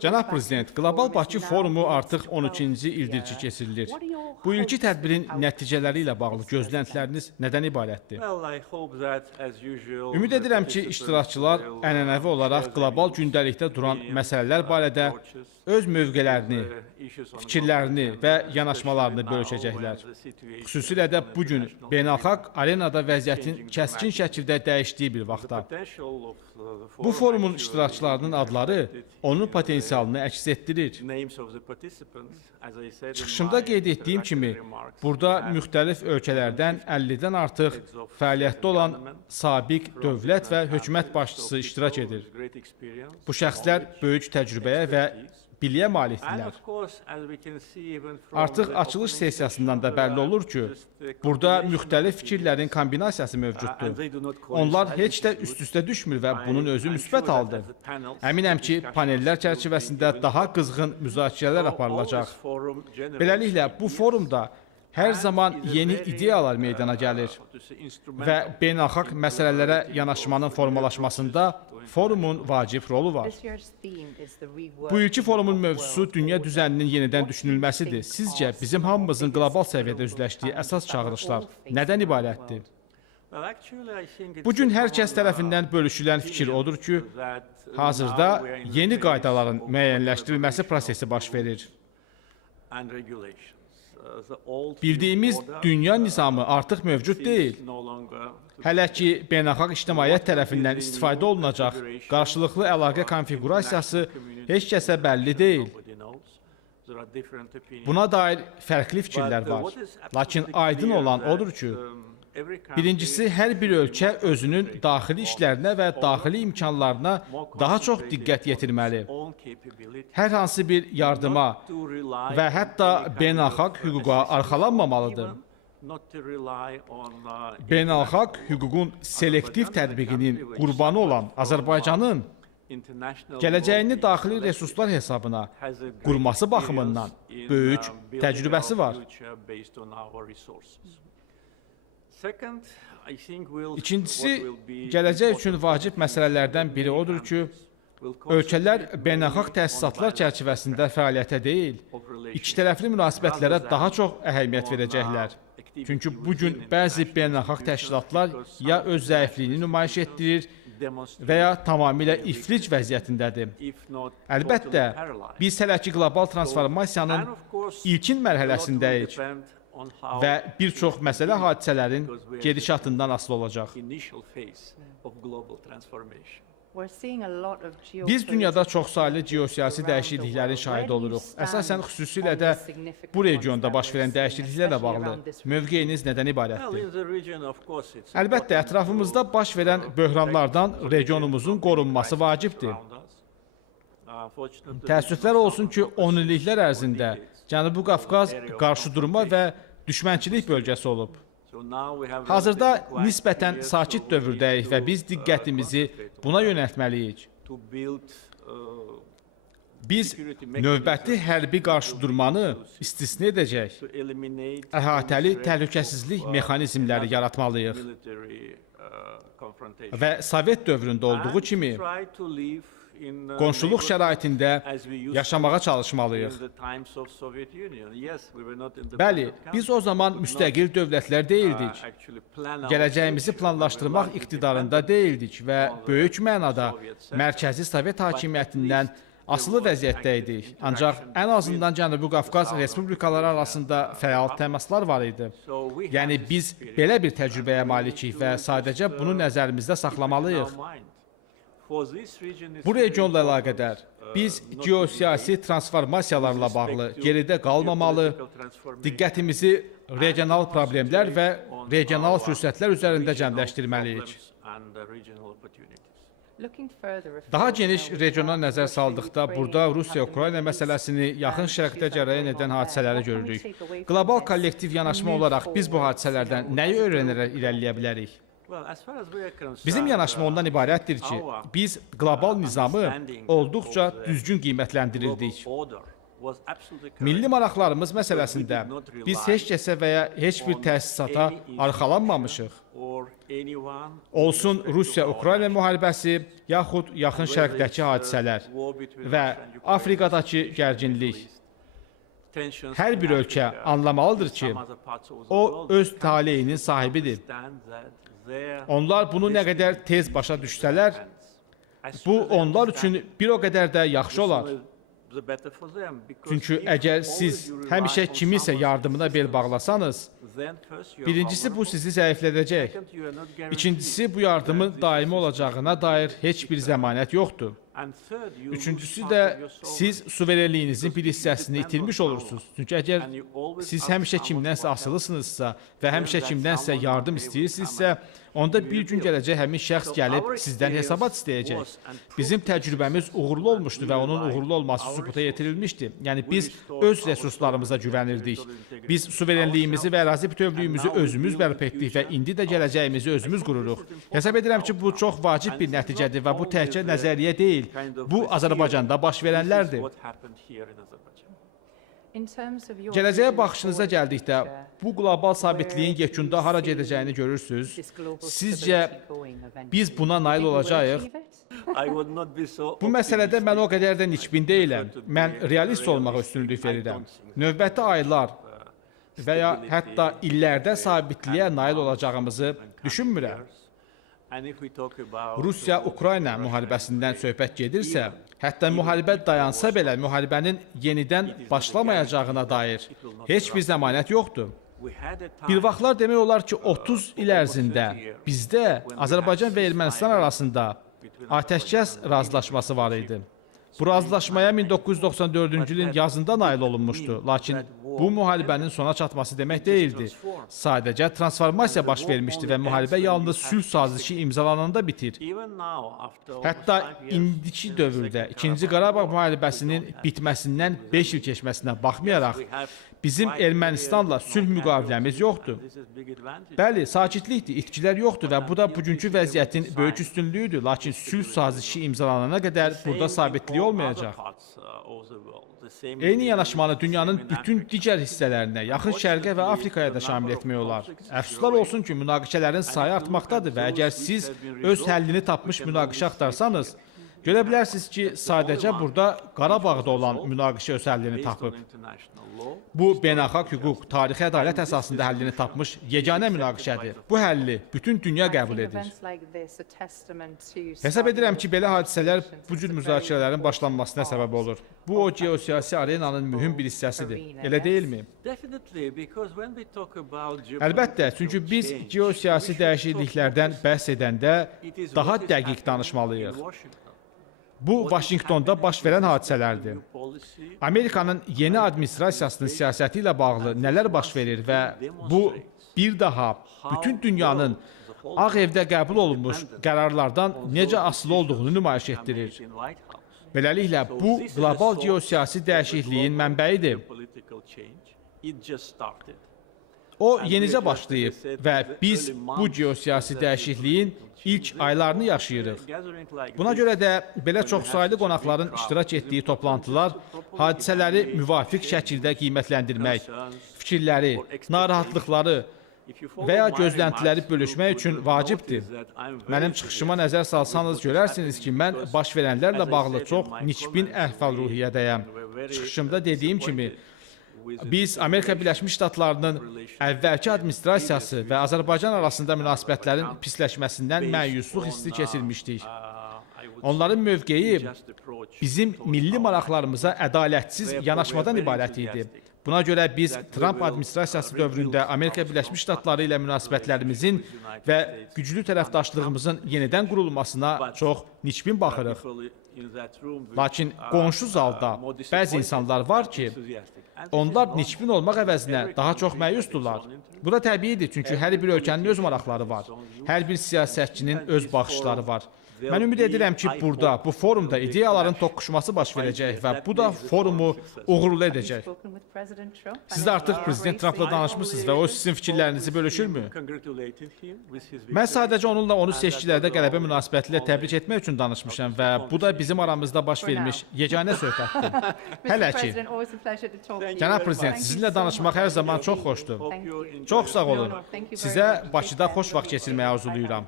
Cənab Prezident, Qlobal Bakı forumu artıq 12-ci ildir ki, keçirilir. Bu ilki tədbirin nəticələri ilə bağlı gözləntiləriniz nədən ibarətdir? Ümid edirəm ki, iştirakçılar ənənəvi olaraq qlobal gündəlikdə duran məsələlər barədə öz mövqelərini, fikirlərini və yanaşmalarını bölüşəcəklər. Xüsusilə də bugün beynəlxalq arenada vəziyyətin kəskin şəkildə dəyişdiyi bir vaxtda. Bu forumun iştirakçılarının adları onun potensialını əks etdirir. Çıxışımda qeyd etdiyim kimi, burada müxtəlif ölkələrdən 50-dən artıq fəaliyyətdə olan sabiq dövlət və hökumət başçısı iştirak edir. Bu şəxslər böyük təcrübəyə və biliyə malikdirlər. Artıq açılış sessiyasından da bəlli olur ki, burada müxtəlif fikirlərin kombinasiyası mövcuddur. Onlar heç də üst-üstə düşmür və bunun özü müsbət haldır. Əminəm ki, panellər çərçivəsində daha qızğın müzakirələr aparılacaq. Beləliklə, bu forumda hər zaman yeni ideyalar meydana gəlir və beynəlxalq məsələlərə yanaşmanın formalaşmasında forumun vacib rolu var. Bu ilki forumun mövzusu dünya düzəninin yenidən düşünülməsidir. Sizcə, bizim hamımızın qlobal səviyyədə üzləşdiyi əsas çağırışlar nədən ibarətdir? Bugün hər kəs tərəfindən bölüşülən fikir odur ki, hazırda yeni qaydaların müəyyənləşdirilməsi prosesi baş verir. Bildiyimiz dünya nizamı artıq mövcud deyil. Hələ ki, beynəlxalq ictimaiyyət tərəfindən istifadə olunacaq qarşılıqlı əlaqə konfiqurasiyası heç kəsə bəlli deyil. Buna dair fərqli fikirlər var. Lakin aydın olan odur ki, birincisi, hər bir ölkə özünün daxili işlərinə və daxili imkanlarına daha çox diqqət yetirməli. Hər hansı bir yardıma və hətta beynəlxalq hüquqa arxalanmamalıdır. Beynəlxalq hüququn selektiv tətbiqinin qurbanı olan Azərbaycanın gələcəyini daxili resurslar hesabına qurması baxımından böyük təcrübəsi var. İkincisi, gələcək üçün vacib məsələlərdən biri odur ki, ölkələr beynəlxalq təsisatlar çərçivəsində fəaliyyətə deyil, ikitərəfli münasibətlərə daha çox əhəmiyyət verəcəklər. Çünki bugün bəzi beynəlxalq təşkilatlar ya öz zəifliyini nümayiş etdirir və ya tamamilə iflic vəziyyətindədir. Əlbəttə, biz hələ ki qlobal transformasiyanın ilkin mərhələsindəyik və bir çox məsələ hadisələrin gedişatından asılı olacaq. Biz dünyada çoxsaylı geosiyasi dəyişikliklərin şahidi oluruq. Əsasən xüsusilə də bu regionda baş verən dəyişikliklərlə bağlı mövqeyiniz nədən ibarətdir? Əlbəttə, ətrafımızda baş verən böhranlardan regionumuzun qorunması vacibdir. Təəssüflər olsun ki, 10 illiklər ərzində Cənubi Qafqaz qarşıdurma və düşmənçilik bölgəsi olub. Hazırda nisbətən sakit dövrdəyik və biz diqqətimizi buna yönəltməliyik. Biz növbəti hərbi qarşıdurmanı istisna edəcək, əhatəli təhlükəsizlik mexanizmləri yaratmalıyıq və Sovet dövründə olduğu kimi qonşuluq şəraitində yaşamağa çalışmalıyıq. Bəli, biz o zaman müstəqil dövlətlər deyildik. Gələcəyimizi planlaşdırmaq iqtidarında deyildik və böyük mənada mərkəzi Sovet hakimiyyətindən asılı vəziyyətdə idik. Ancaq ən azından Cənubi Qafqaz respublikaları arasında fəal təmaslar var idi. Yəni biz belə bir təcrübəyə malikik və sadəcə bunu nəzərimizdə saxlamalıyıq. Bu regionla əlaqədar biz geosiyasi transformasiyalarla bağlı geridə qalmamalı, diqqətimizi regional problemlər və regional fürsətlər üzərində cəmləşdirməliyik. Daha geniş regiona nəzər saldıqda, burada Rusiya-Ukrayna məsələsini, yaxın şərqdə cərəyan edən hadisələri görürük. Qlobal kollektiv yanaşma olaraq biz bu hadisələrdən nəyi öyrənərək irəliləyə bilərik? Bizim yanaşma ondan ibarətdir ki, biz qlobal nizamı olduqca düzgün qiymətləndirirdik. Milli maraqlarımız məsələsində biz heç kəsə və ya heç bir təsisata arxalanmamışıq. Olsun Rusiya-Ukrayna müharibəsi, yaxud yaxın şərqdəki hadisələr və Afrikadakı gərginlik. Hər bir ölkə anlamalıdır ki, o öz taleyinin sahibidir. Onlar bunu nə qədər tez başa düşsələr, bu onlar üçün bir o qədər də yaxşı olar. Çünki əgər siz həmişə kiminsə yardımına bel bağlasanız, birincisi bu sizi zəiflədəcək. İkincisi bu yardımın daimi olacağına dair heç bir zəmanət yoxdur. Üçüncüsü də siz suverenliyinizin bir hissəsini itirmiş olursunuz. Çünki əgər siz həmişə kimdənsə asılısınızsa və həmişə kimdənsə yardım istəyirsinizsə, onda bir gün gələcək həmin şəxs gəlib sizdən hesabat istəyəcək. Bizim təcrübəmiz uğurlu olmuşdu və onun uğurlu olması sübuta yetirilmişdi. Yəni biz öz resurslarımıza güvənirdik. Biz suverenliyimizi və ərazi bütövlüyümüzü özümüz bərpa etdik və indi də gələcəyimizi özümüz qururuq. Hesab edirəm ki, bu çox vacib bir nəticədir və bu təkcə nəzəriyyə deyil. Bu Azərbaycanda baş verənlərdir. Gələcəyə baxışınıza gəldikdə, bu qlobal sabitliyin yekunda hara gedəcəyini görürsünüz. Sizcə biz buna nail olacağıq? Bu məsələdə mən o qədər də nikbin deyiləm. Mən realist olmağa üstünlük verirəm. Növbəti aylar və ya hətta illərdə sabitliyə nail olacağımızı düşünmürəm. Rusiya-Ukrayna müharibəsindən söhbət gedirsə, hətta müharibə dayansa belə müharibənin yenidən başlamayacağına dair heç bir zəmanət yoxdur. Bir vaxtlar demək olar ki, 30 il ərzində bizdə Azərbaycan və Ermənistan arasında atəşkəs razılaşması var idi. Bu razılaşmaya 1994-cü ilin yazında nail olunmuşdu. Lakin bu müharibənin sona çatması demək deyildi. Sadəcə transformasiya baş vermişdi və müharibə yalnız sülh sazişi imzalananda bitir. Hətta indiki dövrdə 2-ci Qarabağ müharibəsinin bitməsindən 5 il keçməsinə baxmayaraq, bizim Ermənistanla sülh müqaviləmiz yoxdur. Bəli, sakitlikdir, itkilər yoxdur və bu da bugünkü vəziyyətin böyük üstünlüyüdür. Lakin sülh sazişi imzalanana qədər burada sabitlik olmayacaq. Eyni yanaşmanı dünyanın bütün digər hissələrinə, yaxın şərqə və Afrikaya da şamil etmək olar. Əfsuslar olsun ki, münaqişələrin sayı artmaqdadır və əgər siz öz həllini tapmış münaqişə axtarsanız, görə bilərsiniz ki, sadəcə burada Qarabağda olan münaqişə öz həllini tapıb. Bu, beynəlxalq hüquq, tarixi ədalət əsasında həllini tapmış yeganə münaqişədir. Bu həlli bütün dünya qəbul edir. Hesab edirəm ki, belə hadisələr bu cür müzakirələrin başlanmasına səbəb olur. Bu, o geosiyasi arenanın mühüm bir hissəsidir. Elə deyilmi? Əlbəttə, çünki biz geosiyasi dəyişikliklərdən bəhs edəndə daha dəqiq danışmalıyıq. Bu, Vaşinqtonda baş verən hadisələrdir. Amerikanın yeni administrasiyasının siyasəti ilə bağlı nələr baş verir və bu, bir daha bütün dünyanın Ağ Evdə qəbul olunmuş qərarlardan necə asılı olduğunu nümayiş etdirir. Beləliklə, bu, qlobal geosiyasi dəyişikliyin mənbəyidir. O, yenicə başlayıb və biz bu geosiyasi dəyişikliyin ilk aylarını yaşayırıq. Buna görə də belə çoxsaylı qonaqların iştirak etdiyi toplantılar hadisələri müvafiq şəkildə qiymətləndirmək, fikirləri, narahatlıqları və ya gözləntiləri bölüşmək üçün vacibdir. Mənim çıxışıma nəzər salsanız görərsiniz ki, mən baş verənlərlə bağlı çox nikbin əhval-ruhiyyədəyəm. Çıxışımda dediyim kimi, biz Amerika Birləşmiş Ştatlarının əvvəlki administrasiyası və Azərbaycan arasında münasibətlərin pisləşməsindən məyusluq hissi keçirmişdik. Onların mövqeyi bizim milli maraqlarımıza ədalətsiz yanaşmadan ibarət idi. Buna görə biz Trump administrasiyası dövründə Amerika Birləşmiş Ştatları ilə münasibətlərimizin və güclü tərəfdaşlığımızın yenidən qurulmasına çox nikbin baxırıq. Lakin qonşu zalda bəzi insanlar var ki, Onlar nikbin olmaq əvəzinə daha çox məyusdurlar. Bu da təbiidir, çünki hər bir ölkənin öz maraqları var. Hər bir siyasətçinin öz baxışları var. Mən ümid edirəm ki, burada, bu forumda ideyaların toqquşması baş verəcək və bu da forumu uğurlu edəcək. Siz artıq Prezident Trumpla danışmısınız və o sizin fikirlərinizi bölüşürmü? Mən sadəcə onunla onu seçkilərdə qələbə münasibətilə təbrik etmək üçün danışmışam və bu da bizim aramızda baş vermiş yeganə söhbətdir. Hələ ki, Cənab Prezident, sizinlə danışmaq hər zaman çox xoşdur. Çox sağ olun. Sizə Bakıda xoş vaxt keçirməyi arzulayıram.